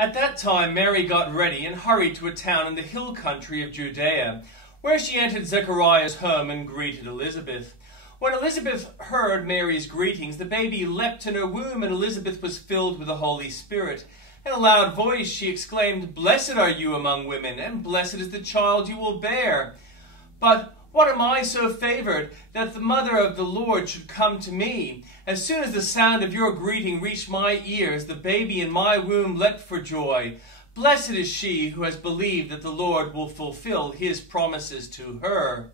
At that time Mary got ready and hurried to a town in the hill country of Judea, where she entered Zechariah's home and greeted Elizabeth. When Elizabeth heard Mary's greetings, the baby leapt in her womb, and Elizabeth was filled with the Holy Spirit. In a loud voice she exclaimed, "Blessed are you among women, and blessed is the child you will bear. But what am I so favored that the mother of the Lord should come to me? As soon as the sound of your greeting reached my ears, the baby in my womb leapt for joy. Blessed is she who has believed that the Lord will fulfill his promises to her."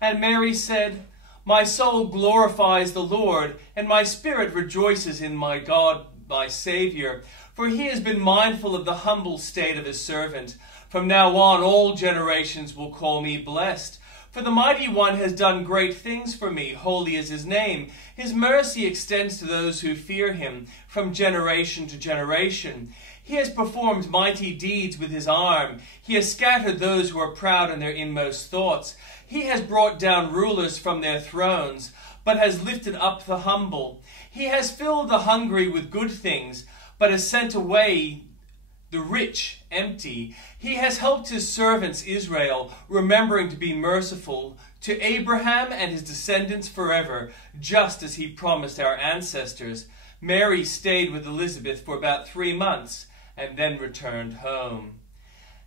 And Mary said, "My soul glorifies the Lord, and my spirit rejoices in my God, my Savior, for he has been mindful of the humble state of his servant. From now on all generations will call me blessed. For the Mighty One has done great things for me. Holy is his name. His mercy extends to those who fear him from generation to generation. He has performed mighty deeds with his arm. He has scattered those who are proud in their inmost thoughts. He has brought down rulers from their thrones, but has lifted up the humble. He has filled the hungry with good things, but has sent away the rich empty. He has helped his servants Israel, remembering to be merciful to Abraham and his descendants forever, just as he promised our ancestors." Mary stayed with Elizabeth for about 3 months and then returned home.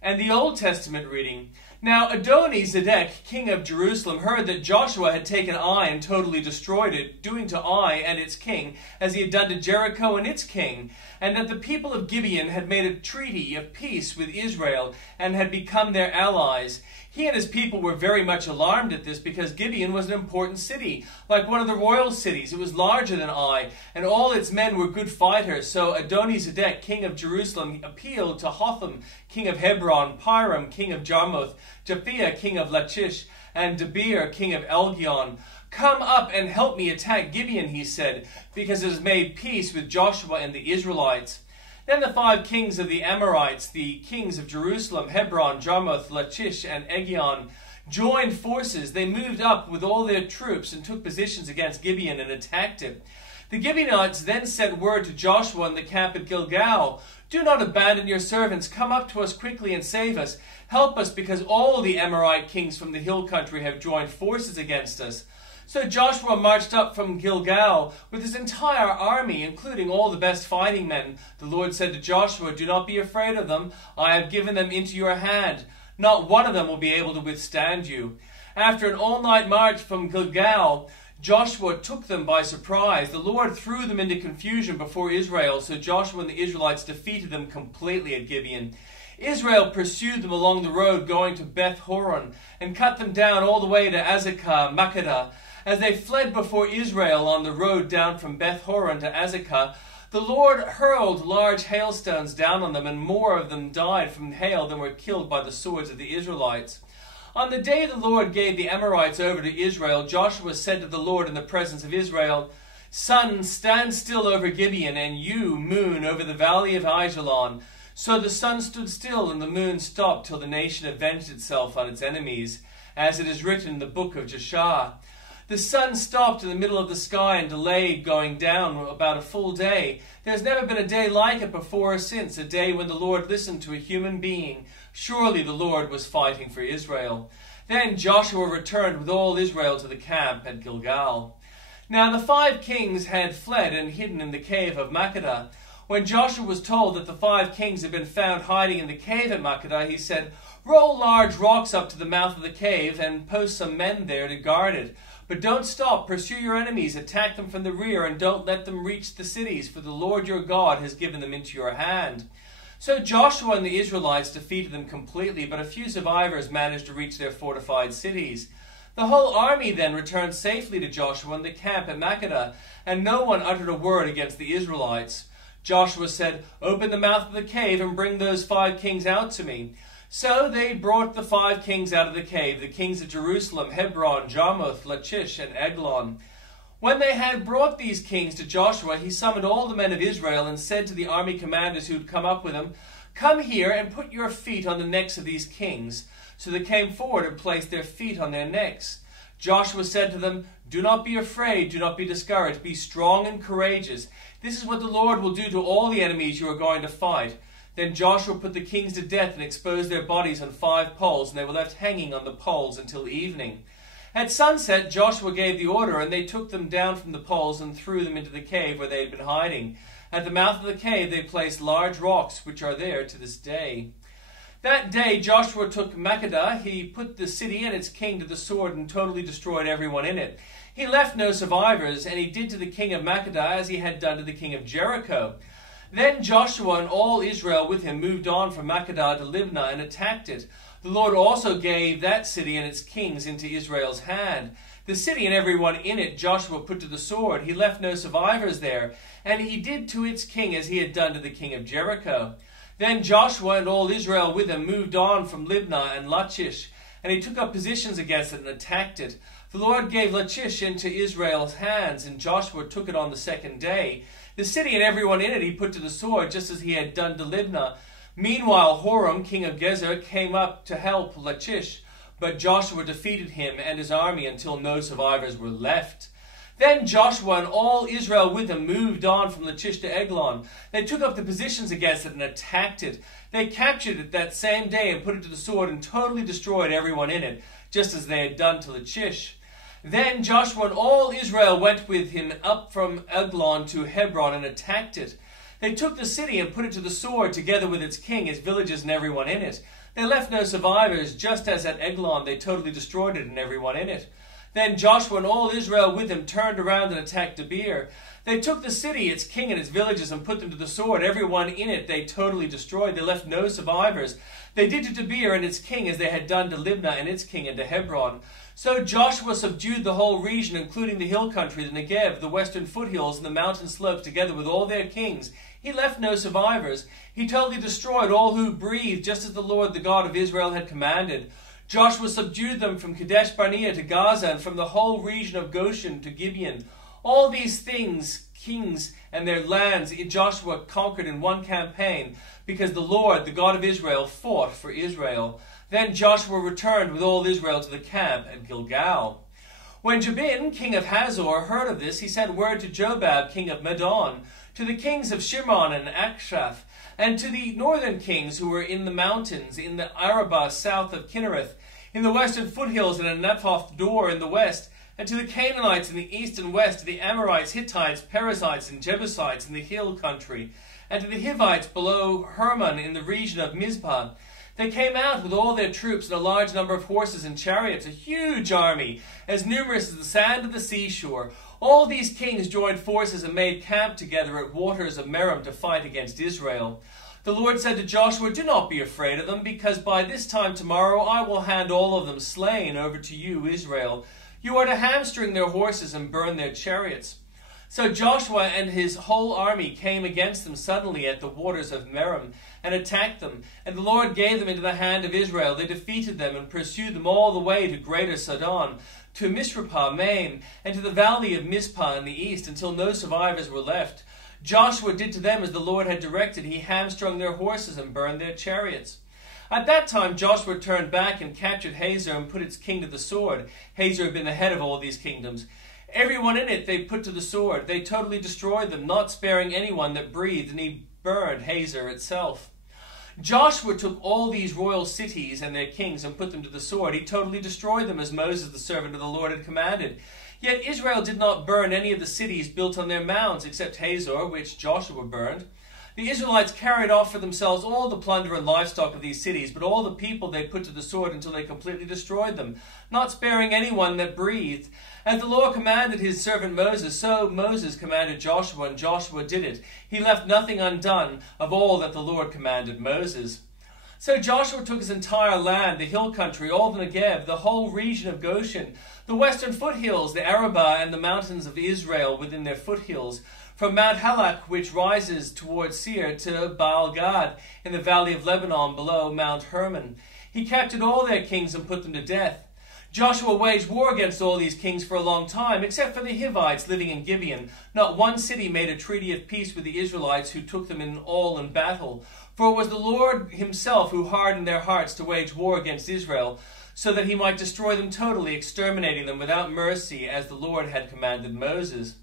And the Old Testament reading. Now Adoni-Zedek, king of Jerusalem, heard that Joshua had taken Ai and totally destroyed it, doing to Ai and its king as he had done to Jericho and its king, and that the people of Gibeon had made a treaty of peace with Israel and had become their allies. He and his people were very much alarmed at this, because Gibeon was an important city, like one of the royal cities. It was larger than Ai, and all its men were good fighters. So Adoni-Zedek, king of Jerusalem, appealed to Hotham, king of Hebron, Piram, king of Jarmuth, Japhia, king of Lachish, and Debir, king of Elgion. "Come up and help me attack Gibeon," he said, because it has made peace with Joshua and the Israelites. Then the 5 kings of the Amorites, the kings of Jerusalem, Hebron, Jarmuth, Lachish, and Eglon, joined forces. They moved up with all their troops and took positions against Gibeon and attacked it. The Gibeonites then sent word to Joshua in the camp at Gilgal, "Do not abandon your servants. Come up to us quickly and save us. Help us, because all the Amorite kings from the hill country have joined forces against us." So Joshua marched up from Gilgal with his entire army, including all the best fighting men. The Lord said to Joshua, "Do not be afraid of them. I have given them into your hand. Not one of them will be able to withstand you." After an all-night march from Gilgal, Joshua took them by surprise. The Lord threw them into confusion before Israel, so Joshua and the Israelites defeated them completely at Gibeon. Israel pursued them along the road going to Beth Horon and cut them down all the way to Azekah, Makkedah. As they fled before Israel on the road down from Beth Horon to Azekah, the Lord hurled large hailstones down on them, and more of them died from hail than were killed by the swords of the Israelites. On the day the Lord gave the Amorites over to Israel, Joshua said to the Lord in the presence of Israel, "Sun, stand still over Gibeon, and you, moon, over the valley of Aijalon." So the sun stood still and the moon stopped till the nation avenged itself on its enemies, as it is written in the book of Joshua. The sun stopped in the middle of the sky and delayed going down about a full day. There has never been a day like it before or since, a day when the Lord listened to a human being. Surely the Lord was fighting for Israel. Then Joshua returned with all Israel to the camp at Gilgal. Now the 5 kings had fled and hidden in the cave of Makkedah. When Joshua was told that the 5 kings had been found hiding in the cave at Makkedah, he said, "Roll large rocks up to the mouth of the cave and post some men there to guard it. But don't stop. Pursue your enemies, attack them from the rear, and don't let them reach the cities, for the Lord your God has given them into your hand." So Joshua and the Israelites defeated them completely, but a few survivors managed to reach their fortified cities. The whole army then returned safely to Joshua in the camp at Makkedah, and no one uttered a word against the Israelites. Joshua said, "Open the mouth of the cave and bring those 5 kings out to me." So they brought the 5 kings out of the cave, the kings of Jerusalem, Hebron, Jarmuth, Lachish, and Eglon. When they had brought these kings to Joshua, he summoned all the men of Israel and said to the army commanders who had come up with him, "Come here and put your feet on the necks of these kings." So they came forward and placed their feet on their necks. Joshua said to them, "Do not be afraid, do not be discouraged, be strong and courageous. This is what the Lord will do to all the enemies you are going to fight." Then Joshua put the kings to death and exposed their bodies on 5 poles, and they were left hanging on the poles until evening. At sunset, Joshua gave the order, and they took them down from the poles and threw them into the cave where they had been hiding. At the mouth of the cave they placed large rocks, which are there to this day. That day Joshua took Makkedah. He put the city and its king to the sword and totally destroyed everyone in it. He left no survivors, and he did to the king of Makkedah as he had done to the king of Jericho. Then Joshua and all Israel with him moved on from Makkedah to Libnah and attacked it. The Lord also gave that city and its kings into Israel's hand. The city and everyone in it Joshua put to the sword. He left no survivors there, and he did to its king as he had done to the king of Jericho. Then Joshua and all Israel with him moved on from Libnah and Lachish, and he took up positions against it and attacked it. The Lord gave Lachish into Israel's hands, and Joshua took it on the 2nd day. The city and everyone in it he put to the sword, just as he had done to Libnah. Meanwhile, Horam, king of Gezer, came up to help Lachish, but Joshua defeated him and his army until no survivors were left. Then Joshua and all Israel with him moved on from Lachish to Eglon. They took up the positions against it and attacked it. They captured it that same day and put it to the sword and totally destroyed everyone in it, just as they had done to Lachish. Then Joshua and all Israel went with him up from Eglon to Hebron and attacked it. They took the city and put it to the sword, together with its king, its villages, and everyone in it. They left no survivors, just as at Eglon they totally destroyed it and everyone in it. Then Joshua and all Israel with him turned around and attacked Debir. They took the city, its king, and its villages, and put them to the sword. Everyone in it they totally destroyed. They left no survivors. They did to Debir and its king as they had done to Libnah and its king, and to Hebron. So Joshua subdued the whole region, including the hill country, the Negev, the western foothills, and the mountain slopes, together with all their kings. He left no survivors. He totally destroyed all who breathed, just as the Lord, the God of Israel, had commanded. Joshua subdued them from Kadesh Barnea to Gaza, and from the whole region of Goshen to Gibeon. All these things, kings and their lands, Joshua conquered in one campaign, because the Lord, the God of Israel, fought for Israel. Then Joshua returned with all Israel to the camp at Gilgal. When Jabin, king of Hazor, heard of this, he sent word to Jobab, king of Madon, to the kings of Shimron and Akshaph, and to the northern kings who were in the mountains, in the Arabah south of Kinnereth, in the western foothills, and in Naphoth Dor in the west, and to the Canaanites in the east and west, to the Amorites, Hittites, Perizzites, and Jebusites in the hill country, and to the Hivites below Hermon in the region of Mizpah. They came out with all their troops and a large number of horses and chariots, a huge army, as numerous as the sand of the seashore. All these kings joined forces and made camp together at waters of Merom to fight against Israel. The Lord said to Joshua, "Do not be afraid of them, because by this time tomorrow I will hand all of them slain over to you, Israel. You are to hamstring their horses and burn their chariots." So Joshua and his whole army came against them suddenly at the waters of Merom and attacked them. And the Lord gave them into the hand of Israel. They defeated them and pursued them all the way to Greater Sidon, to Mishrepah, Maim, and to the valley of Mizpah in the east, until no survivors were left. Joshua did to them as the Lord had directed. He hamstrung their horses and burned their chariots. At that time Joshua turned back and captured Hazor and put its king to the sword. Hazor had been the head of all these kingdoms. Everyone in it they put to the sword. They totally destroyed them, not sparing anyone that breathed, and he burned Hazor itself. Joshua took all these royal cities and their kings and put them to the sword. He totally destroyed them as Moses, the servant of the Lord, had commanded. Yet Israel did not burn any of the cities built on their mounds, except Hazor, which Joshua burned. The Israelites carried off for themselves all the plunder and livestock of these cities, but all the people they put to the sword until they completely destroyed them, not sparing anyone that breathed. As the Lord commanded his servant Moses, so Moses commanded Joshua, and Joshua did it. He left nothing undone of all that the Lord commanded Moses. So Joshua took his entire land, the hill country, all the Negev, the whole region of Goshen, the western foothills, the Arabah, and the mountains of Israel within their foothills, from Mount Halak, which rises towards Seir, to Baal-Gad, in the valley of Lebanon below Mount Hermon. He captured all their kings and put them to death. Joshua waged war against all these kings for a long time, except for the Hivites living in Gibeon. Not one city made a treaty of peace with the Israelites, who took them in battle. For it was the Lord himself who hardened their hearts to wage war against Israel, so that he might destroy them totally, exterminating them without mercy, as the Lord had commanded Moses.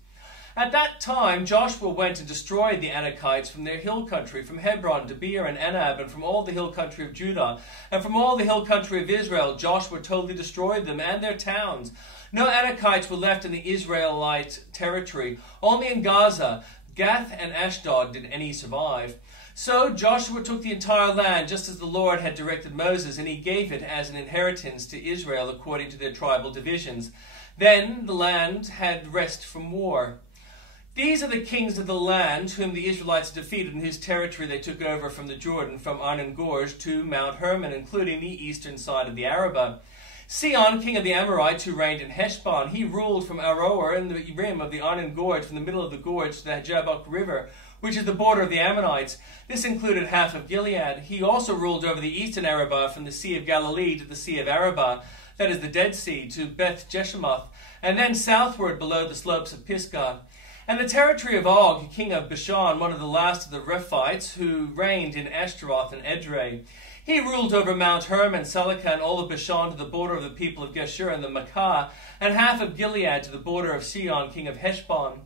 At that time Joshua went and destroyed the Anakites from their hill country, from Hebron, Debir, and Anab, and from all the hill country of Judah, and from all the hill country of Israel. Joshua totally destroyed them and their towns. No Anakites were left in the Israelite territory. Only in Gaza, Gath, and Ashdod did any survive. So Joshua took the entire land, just as the Lord had directed Moses, and he gave it as an inheritance to Israel according to their tribal divisions. Then the land had rest from war. These are the kings of the land whom the Israelites defeated, and whose territory they took over from the Jordan, from Arnon Gorge to Mount Hermon, including the eastern side of the Arabah. Sihon, king of the Amorites, who reigned in Heshbon, he ruled from Aroer in the rim of the Arnon Gorge, from the middle of the gorge to the Jabbok River, which is the border of the Ammonites. This included half of Gilead. He also ruled over the eastern Arabah, from the Sea of Galilee to the Sea of Arabah, that is the Dead Sea, to Beth Jeshemoth, and then southward below the slopes of Pisgah. And the territory of Og, king of Bashan, one of the last of the Rephites, who reigned in Ashtaroth and Edrei. He ruled over Mount Hermon, Salakah, and all of Bashan to the border of the people of Geshur and the Makkah, and half of Gilead to the border of Sihon, king of Heshbon.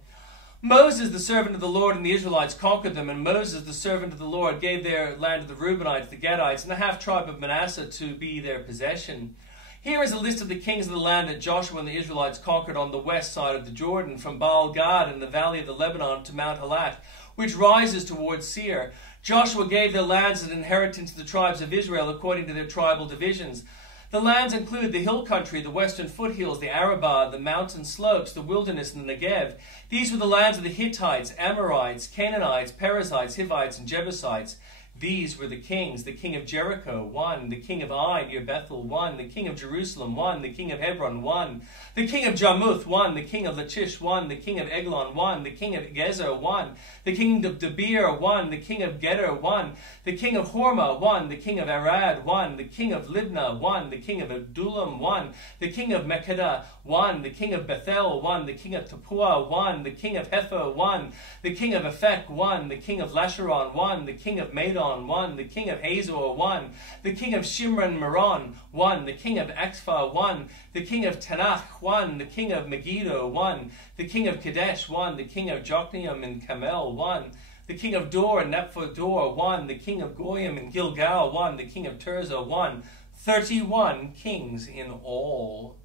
Moses, the servant of the Lord, and the Israelites conquered them, and Moses, the servant of the Lord, gave their land to the Reubenites, the Gadites, and the half-tribe of Manasseh to be their possession. Here is a list of the kings of the land that Joshua and the Israelites conquered on the west side of the Jordan, from Baal-Gad in the valley of the Lebanon to Mount Halat, which rises towards Seir. Joshua gave their lands as an inheritance to the tribes of Israel according to their tribal divisions. The lands include the hill country, the western foothills, the Arabah, the mountain slopes, the wilderness, and the Negev. These were the lands of the Hittites, Amorites, Canaanites, Perizzites, Hivites, and Jebusites. These were the kings: the king of Jericho, 1, the king of Ai near Bethel, 1, the king of Jerusalem, 1, the king of Hebron, 1, the king of Jarmuth, 1, the king of Lachish, 1, the king of Eglon, 1, the king of Gezer, 1, the king of Debir, 1, the king of Geder, 1, the king of Hormah, 1, the king of Arad, 1, the king of Libnah, 1, the king of Adullam, 1, the king of Makkedah, 1, the king of Bethel, 1, the king of Tappuah, 1, the king of Hepher, 1, the king of Ephek, 1, the king of Lasharon, 1, the king of Madon, 1, the king of Hazor, 1, the king of Shimron Meron, 1, the king of Axpha, 1, the king of Tanakh, 1, the king of Megiddo, 1, the king of Kadesh, 1, the king of Jokneam and Camel, 1, the king of Dor and Naphtodor, 1, the king of Goyim and Gilgal, 1, the king of Tirzah, 1, 31 kings in all.